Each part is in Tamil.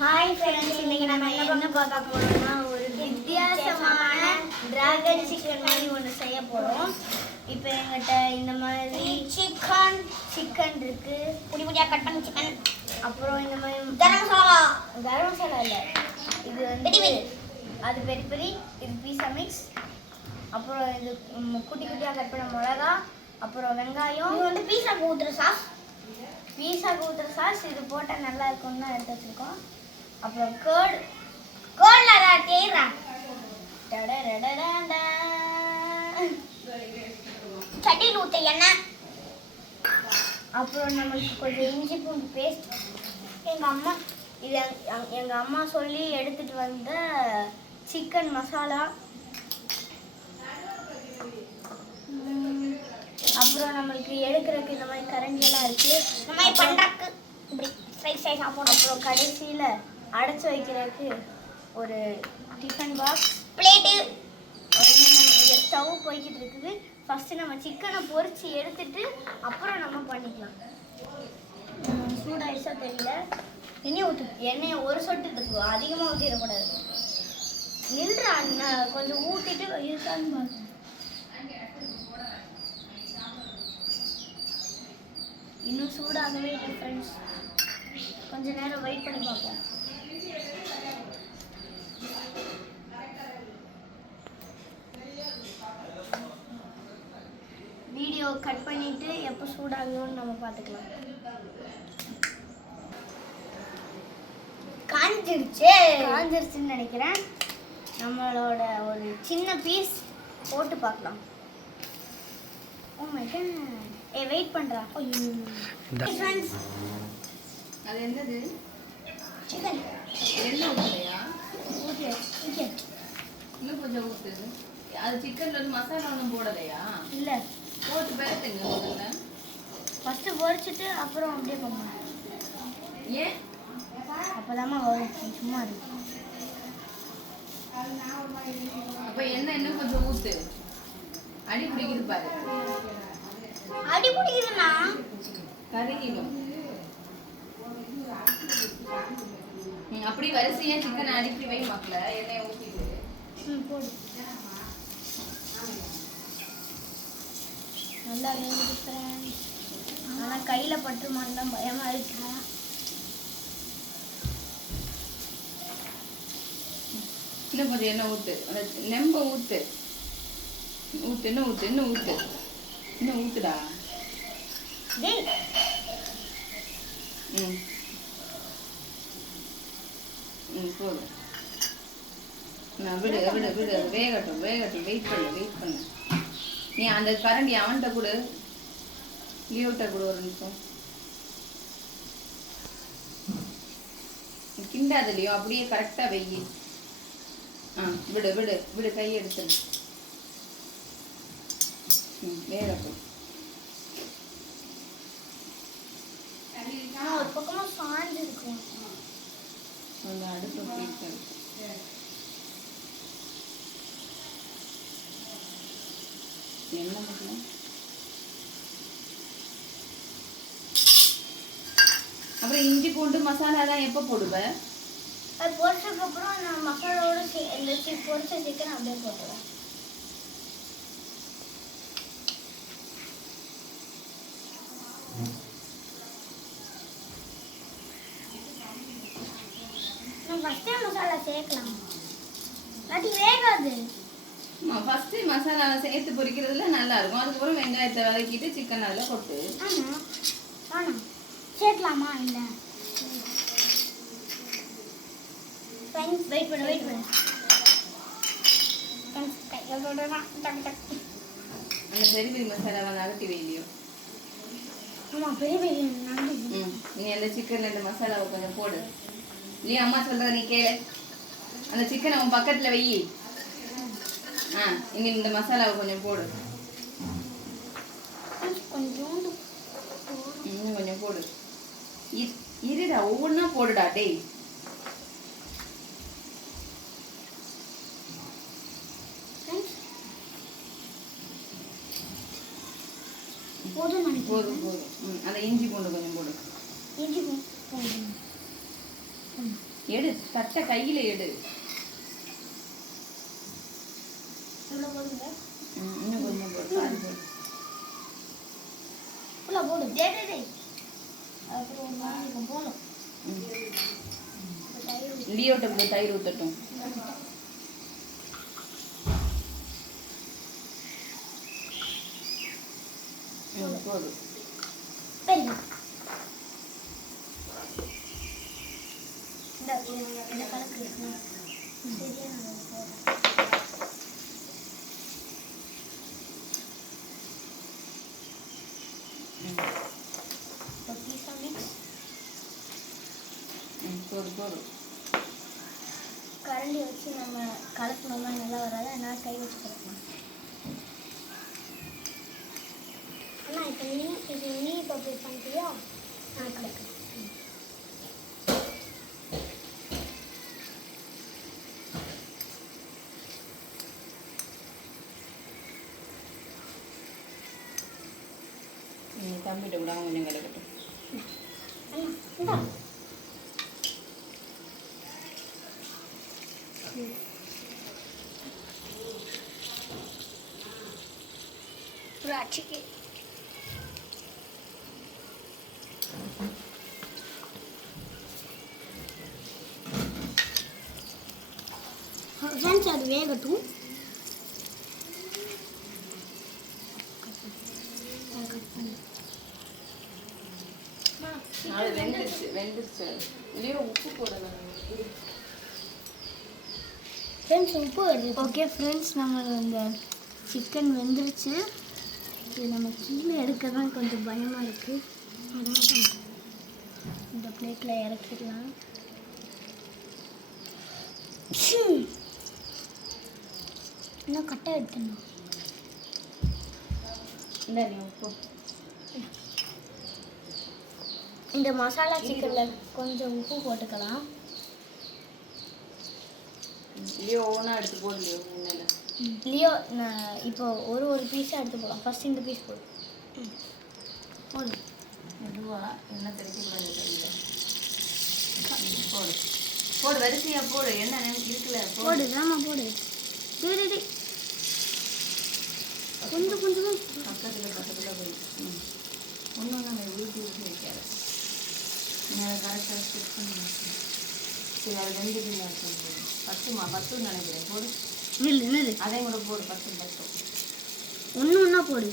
ஹாய் ஃப்ரெண்ட்ஸ், இன்னைக்கு நம்ம என்ன பார்க்க போறோம்னா ஒரு வித்தியாசமான டிராகன் சிக்கன் மாதிரி ஒன்று செய்ய போறோம். இப்போ என்கிட்ட இந்த மாதிரி சிக்கன் இருக்கு, பொடி பொடியா கட் பண்ண சிக்கன். அப்புறம் இந்த மாதிரி கரம் மசாலா இல்லை, இது வந்து அது பெரி பெரி, இது பீஸா மிக்ஸ். அப்புறம் இது குட்டி குட்டியாக கட் பண்ண மிளகா, அப்புறம் வெங்காயம். இது வந்து பீஸாக்கு ஊற்றுற சாஸ். இது போட்டால் நல்லா இருக்கும்னு தான் எடுத்து வச்சுருக்கோம். அப்புறம் கேர்ட்ல தேய்றா சட்டியில் ஊற்ற எண்ணெய். அப்புறம் நம்மளுக்கு கொஞ்சம் இஞ்சி பூண்டு பேஸ்ட். எங்கள் அம்மா சொல்லி எடுத்துட்டு வந்த சிக்கன் மசாலா. அப்புறம் நம்மளுக்கு எடுக்கிறதுக்கு இந்த மாதிரி கரண்டியெல்லாம் இருக்குது, இந்த மாதிரி பண்ணுறதுக்கு இப்படி சைஸ் சைஸாக போடும். அப்புறம் கடைசியில் அடைச்சி வைக்கிறதுக்கு ஒரு டிஃபன் பாக்ஸ், பிளேட்டு. இங்கே ஸ்டவ் போய்கிட்டு இருக்குது. ஃபஸ்ட்டு நம்ம சிக்கனை பொரித்து எடுத்துட்டு அப்புறம் நம்ம பண்ணிக்கலாம். சூடாயிடுச்சா தெரியல. எண்ணெயை ஒரு சொட்டு இருக்குது, அதிகமாக ஊற்றிடக்கூடாது. நில்றா, கொஞ்சம் ஊற்றிட்டு இருக்கான்னு பார்க்கணும். இன்னும் சூடாகவே இல்லை ஃப்ரெண்ட்ஸ், கொஞ்ச நேரம் வெயிட் பண்ணி பார்ப்போம். வீடியோ கட் பண்ணிட்டு எப்போ சூடாகும்னு நம்ம பார்த்துக்கலாம். காஞ்சிருச்சுன்னு நினைக்கிறேன். நம்மளோட ஒரு சின்ன பீஸ் போட்டு பார்க்கலாம். ஓ மை காட், வெயிட் பண்றா. ஃப்ரெண்ட்ஸ், அது என்னது? சிக்கன். எண்ணெய் ஊற்றலையா? ஓகே, இன்னும் கொஞ்சம் ஊற்று. அது சிக்கன்ல வந்து மசாலா ஒன்றும் போடலையா? இல்லை, போட்டு பேசுங்க முதல்ல. ஃபஸ்ட்டு பொரிச்சிட்டு அப்புறம் அப்படியே பண்ணுவோம். ஏன்? அப்போதாம்மா வரும். சும்மா இருக்கு. அப்போ எண்ணெய் இன்னும் கொஞ்சம் ஊற்று. அடி பிடிக்குது பாரு. அடி பிடிக்குதுண்ணா, கருகிடும். அப்படி வரிசையா சிக்கன் அடிப்பி வை மக்களை. எண்ணெயை ஊற்றிட்டு போடு. நல்லா வேண்டிக்கிறேன். ஆனால் கையில் பட்டுமான்னு தான் பயமாக இருக்கா. இன்னும் கொஞ்சம் எண்ணெய் ஊற்று. அந்த நெம்ப ஊற்று. இன்னும் ஊற்றுடா. போதும். விடு வேகட்டும். வெயிட் பண்ணு. நீ அந்த கரண்டி அவன்கிட்ட கொடு, லியோட்ட கொடு. ஒரு நிமிஷம் கிண்டாதலையோ, அப்படியே கரெக்டா வெயி. விடு கையை எடுத்துரு. வேகட்டும். ஒரு பக்கமா சாஞ்சு இருக்கும். அந்த அடுப்பு பிடிக்கும். என்ன பண்ணணும்? அப்புறம் இஞ்சி பூண்டு மசாலாலாம் எப்போ போடுவேன்? அது பொரிச்சதுக்கப்புறம் நான் மசாலாவோட இந்த பொரிச்ச சிக்கன் அப்படியே போட்டுவேன். நான் ஃபஸ்ட்டே மசாலா சேர்க்கலாம், இல்லாட்டி வேகாது. ஃபஸ்ட்டு மசாலாவை சேர்த்து பொரிக்கிறதுல நல்லா இருக்கும். அதுக்கப்புறம் வெங்காயத்தை வதக்கிட்டு சிக்கன் அதில் கொட்டு. ஆமாம், சேர்க்கலாமா? இல்லை, வெயிட் பண்ணு. அந்த பெரிய மசாலாவை நகட்டி வைலியோ. ஆமாம், பெரிய நீ அந்த சிக்கனில் இந்த மசாலாவை கொஞ்சம் போடு. நீ அம்மா சொல்கிறத நீ கேளு. அந்த சிக்கனை அவன் பக்கத்தில் வை. இங்கே இந்த மசாலாவை கொஞ்சம் போடு. இன்னும் கொஞ்சம் போடு. இருடா, ஒவ்வொன்றா போடுடா. டேய், போதும். அந்த இஞ்சி பூண்டு கொஞ்சம் போடு. இஞ்சி பூண்டு எடு, தட்டை கையில எடு. இவ்வளோ போடுங்க. இன்னும் கொஞ்சம் போடு, பாதி போடு. ஃபுல்லாக போடு. டே அப்புறம் ஒரு மாதிரி போகணும். லியோட்ட தயிர் ஊற்றட்டும். போடு. இந்த கலக்கு சரியா போடு போடு. கரண்டி வச்சு நம்ம கலக்கணும்னா நல்லா வராது, அதனால் கை வச்சு கலக்கணும். ஆனால் இப்போ நீ இப்போ போய் பண்ணுறியா? நான் கலக்கிறேன். தம்பிட்ட கூட கொஞ்சம் கலக்கட்டும். அச்சிக்கு ஃப்ரெண்ட்ஸ் அது வேகட்டும். வெந்துருச்சு. இல்லையோ உப்பு போடலாம். ஃப்ரெண்ட்ஸ் உப்பு வருது. ஓகே ஃப்ரெண்ட்ஸ், நம்ம இந்த சிக்கன் வெந்துருச்சு. இது நம்ம கீழே எடுக்க தான் கொஞ்சம் பயமாக இருக்குது. அதனால் இந்த பிளேட்டில் இறக்கிடலாம். இன்னும் கட்டை எடுத்துடணும். இல்லை நீ உப்பு. இந்த மசாலா சிக்கனில் கொஞ்சம் உப்பு போட்டுக்கலாம். லியோ ஓனா எடுத்து போடு. லியோ இப்போ ஒரு பீஸாக எடுத்து போடலாம். ஃபர்ஸ்ட் இந்த பீஸ் போடு. போடு. மெதுவாக எண்ணெய் தெளிக்கக்கூடாது கையில். போடு போடு, வரிசையாக போடு. எண்ணெய் நினைச்சு இருக்குல்ல, போடு. ஆமாம் போடு. சரி கொஞ்சம் கொஞ்சமாக பக்கத்தில் போய் ஒன்றும் நம்ம ஊற்றி வைக்காது. நீ அதை கரெக்டாக ஸ்டிச் பண்ணி சரி. அது 2 கிலோ பத்துன்னு நினைக்கிறேன். போடு. நில்லு அதையும் கூட போடு. 10 ஒன்றா போடு.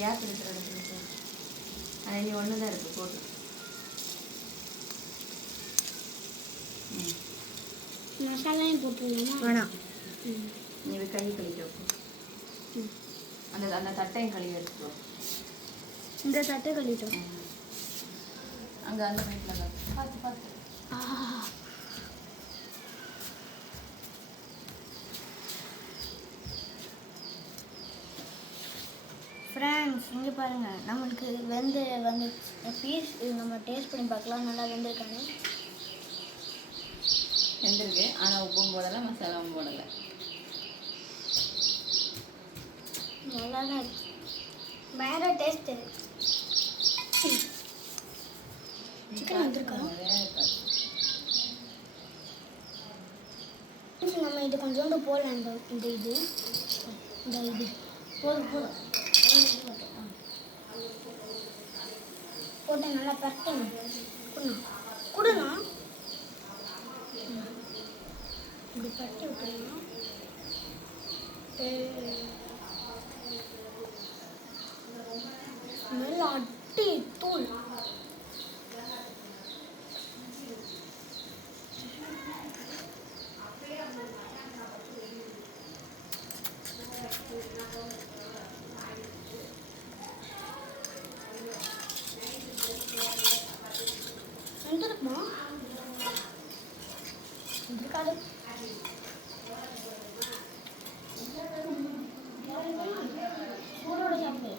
கேப் இருக்கிற இடத்துல போடு. அது நீ ஒன்று தான் இருக்குது. போடு. மசாலாயும் போட்டுருந்தோமா? வேணாம். நீ கை கழிக்க அந்த தட்டையும் கழுவி எடுத்துக்கோ. இந்த தட்டை கழுவிட்டோம். அங்கே அந்த பைப்பில் பார்த்து ஃப்ரெண்ட்ஸ் இங்கே பாருங்கள், நம்மளுக்கு வந்து பீஸ் இது நம்ம டேஸ்ட் பண்ணி பார்க்கலாம். நல்லா வெந்திருக்காங்க. வெந்திருக்கு. ஆனால் உப்பும் போடலை, மசாலாவும் போடலை. நல்லா தான் இருக்கு. வேறு டேஸ்ட்டு. சிக்கன் வந்துருக்கா? நம்ம இது கொஞ்சோண்டு போடலாம். இந்த இது போதும் போட்டு நல்லா பரட்டணும். கொடுண்ணா இப்படி பரட்டி விட்டுருங்க. ஸ்மெல் அடி தூள். வந்துருக்குமா? இருக்காது. சூடோட சாப்பிடு.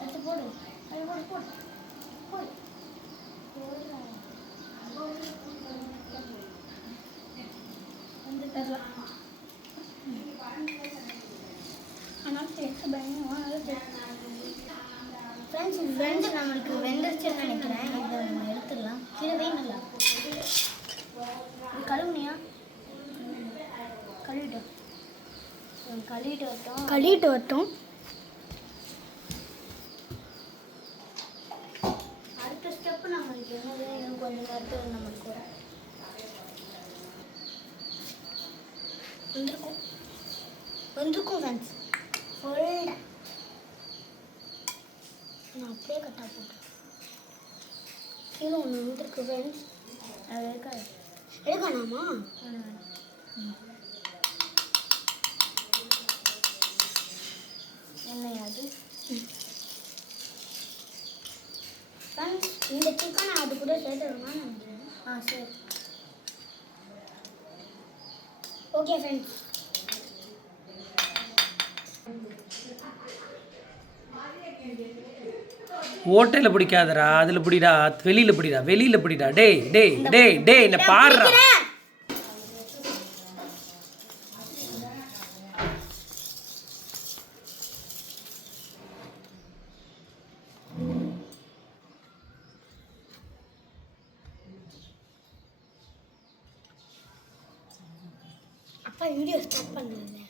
எடுத்து போடு. அது போடு போடு போடு. ஆனால் டேஸ்ட் பயங்கரமாக ஃப்ரெண்ட்ஸ் நம்மளுக்கு வெந்துருச்சுன்னு நினைக்கிறேன். இதை நம்ம எடுத்துடலாம். கழுவிட்டு வரட்டும். அடுத்த ஸ்டெப் நம்மளுக்கு என்னது, இன்னும் கொஞ்சம் நேரத்தில் நம்மளுக்கு வந்திருக்கும் ஃப்ரெண்ட்ஸ். ஃபுல் நான் அப்படியே கட்டா போட்டேன். கீழே ஒன்று வந்திருக்கு ஃப்ரெண்ட்ஸ். அது இருக்காது, எடுக்கணாமா? என்னையா அது ஃப்ரெண்ட்ஸ்? இந்த சிக்கனை அது கூட சேர்த்துருங்கன்னு நினைக்கிறேன். சரி, ஓகே ஃப்ரெண்ட்ஸ். ஓட்டையில் பிடிக்காதடா, அதில் பிடிடா, வெளியில் பிடிடா, வெளியில் பிடிடா. டேய் டேய் டேய் டேய் என்ன பாடுறா. அப்பா வீடியோ ஸ்டார்ட் பண்ணல.